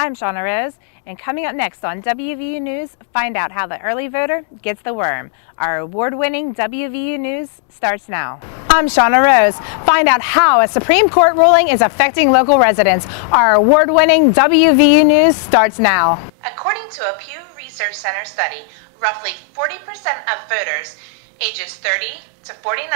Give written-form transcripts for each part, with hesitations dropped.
I'm Shanna Rose, and coming up next on WVU News, find out how the early voter gets the worm. Our award-winning WVU News starts now. I'm Shanna Rose. Find out how a Supreme Court ruling is affecting local residents. Our award-winning WVU News starts now. According to a Pew Research Center study, roughly 40% of voters ages 30 to 49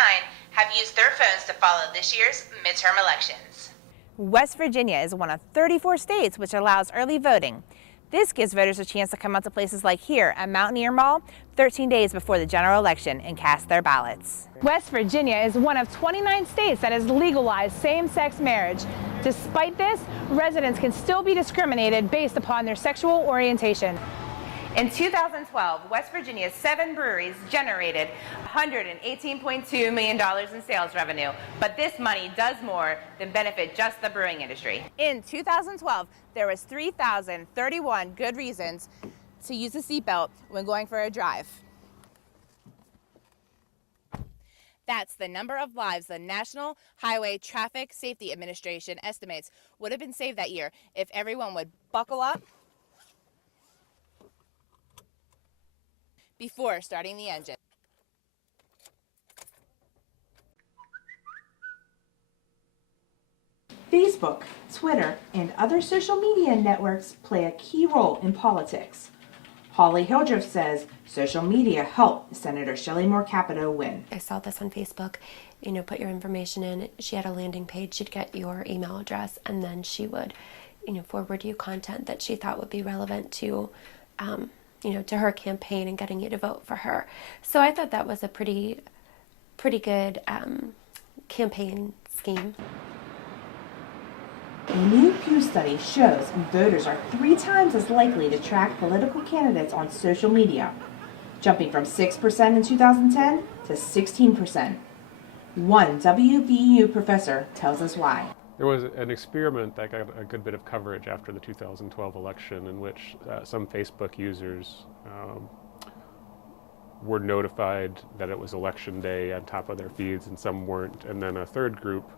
have used their phones to follow this year's midterm elections. West Virginia is one of 34 states which allows early voting. This gives voters a chance to come out to places like here at Mountaineer Mall 13 days before the general election and cast their ballots. West Virginia is one of 29 states that has legalized same-sex marriage. Despite this, residents can still be discriminated based upon their sexual orientation. In 2012, West Virginia's 7 breweries generated $118.2 million in sales revenue, but this money does more than benefit just the brewing industry. In 2012, there was 3,031 good reasons to use a seatbelt when going for a drive. That's the number of lives the National Highway Traffic Safety Administration estimates would have been saved that year if everyone would buckle up before starting the engine. Facebook, Twitter, and other social media networks play a key role in politics. Holly Hildreth says social media helped Senator Shelley Moore Capito win. I saw this on Facebook, put your information in. She had a landing page. She'd get your email address, and then she would, forward you content that she thought would be relevant to, to her campaign and getting you to vote for her. So I thought that was a pretty good campaign scheme. A new Pew study shows voters are 3 times as likely to track political candidates on social media, jumping from 6% in 2010 to 16%. One WVU professor tells us why. There was an experiment that got a good bit of coverage after the 2012 election in which some Facebook users were notified that it was election day on top of their feeds and some weren't, and then a third group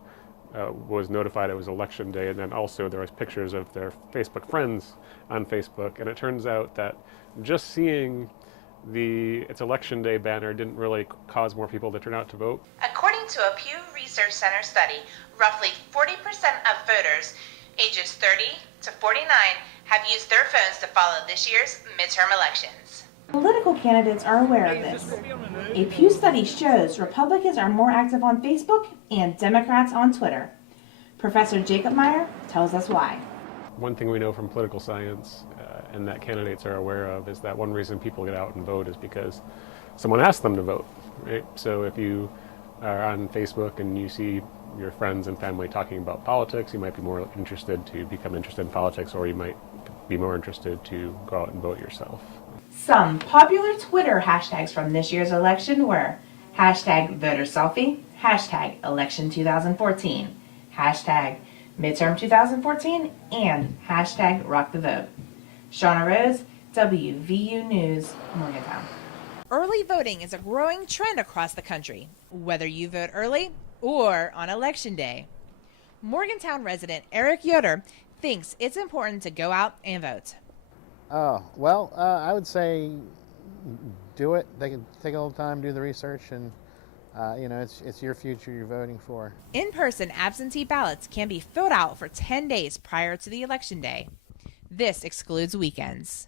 was notified it was election day, and then also there was pictures of their Facebook friends on Facebook, and it turns out that just seeing the "It's Election Day" banner didn't really cause more people to turn out to vote. According to a Pew Research Center study, roughly 40% of voters ages 30 to 49 have used their phones to follow this year's midterm elections. Political candidates are aware of this. A Pew study shows Republicans are more active on Facebook and Democrats on Twitter. Professor Jacob Meyer tells us why. One thing we know from political science and that candidates are aware of is that one reason people get out and vote is because someone asked them to vote, right? So if you are on Facebook and you see your friends and family talking about politics, you might be more interested to become interested in politics, or you might be more interested to go out and vote yourself. Some popular Twitter hashtags from this year's election were hashtag voter selfie, hashtag election 2014, hashtag midterm 2014, and hashtag rock the vote. Shanna Rose, WVU News, Morgantown. Early voting is a growing trend across the country, whether you vote early or on election day. Morgantown resident Eric Yoder thinks it's important to go out and vote. Well, I would say do it. They can take a little time, do the research, and it's your future you're voting for. In-person absentee ballots can be filled out for 10 days prior to the election day. This excludes weekends.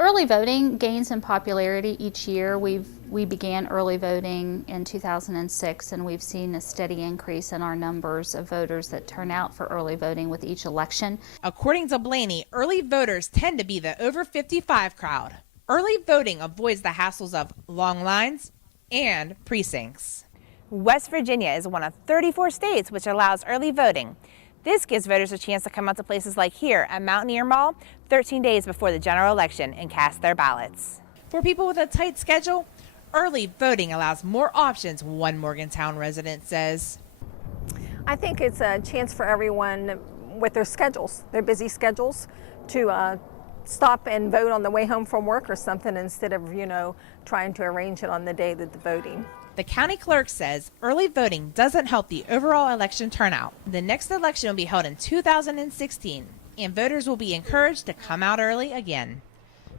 Early voting gains in popularity each year. We began early voting in 2006, and we've seen a steady increase in our numbers of voters that turn out for early voting with each election. According to Blaney, early voters tend to be the over 55 crowd. Early voting avoids the hassles of long lines and precincts. West Virginia is one of 34 states which allows early voting. This gives voters a chance to come out to places like here at Mountaineer Mall 13 days before the general election and cast their ballots. For people with a tight schedule, early voting allows more options, one Morgantown resident says. I think it's a chance for everyone with their schedules, their busy schedules, to stop and vote on the way home from work or something instead of, trying to arrange it on the day that the voting. The county clerk says early voting doesn't help the overall election turnout. The next election will be held in 2016. and voters will be encouraged to come out early again.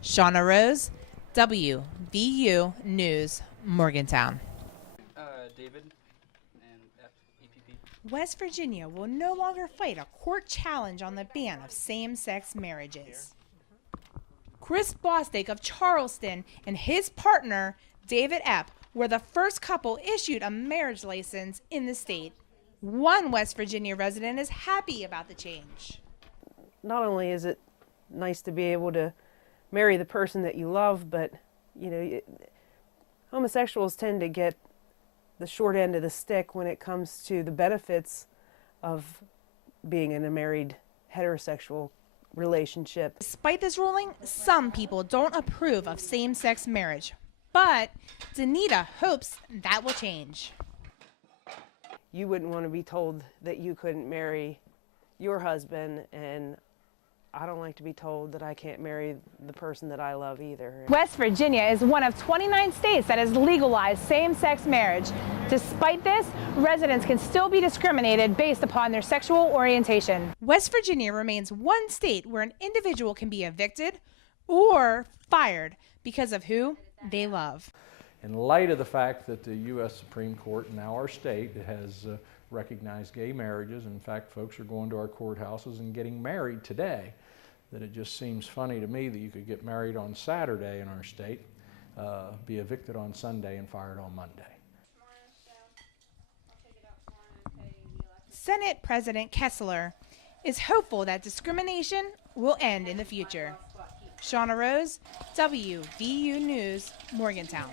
Shanna Rose, WVU News, Morgantown. David and EPP. West Virginia will no longer fight a court challenge on the ban of same-sex marriages. Chris Bostic of Charleston and his partner, David Epp, were the first couple issued a marriage license in the state. One West Virginia resident is happy about the change. Not only is it nice to be able to marry the person that you love, but homosexuals tend to get the short end of the stick when it comes to the benefits of being in a married heterosexual relationship. Despite this ruling, some people don't approve of same-sex marriage, but Danita hopes that will change. You wouldn't want to be told that you couldn't marry your husband, and I don't like to be told that I can't marry the person that I love either. West Virginia is one of 29 states that has legalized same-sex marriage. Despite this, residents can still be discriminated based upon their sexual orientation. West Virginia remains one state where an individual can be evicted or fired because of who they love. In light of the fact that the U.S. Supreme Court and now our state has recognized gay marriages, in fact folks are going to our courthouses and getting married today, that it just seems funny to me that you could get married on Saturday in our state, be evicted on Sunday and fired on Monday. Senate President Kessler is hopeful that discrimination will end in the future. Shanna Rose, WVU News, Morgantown.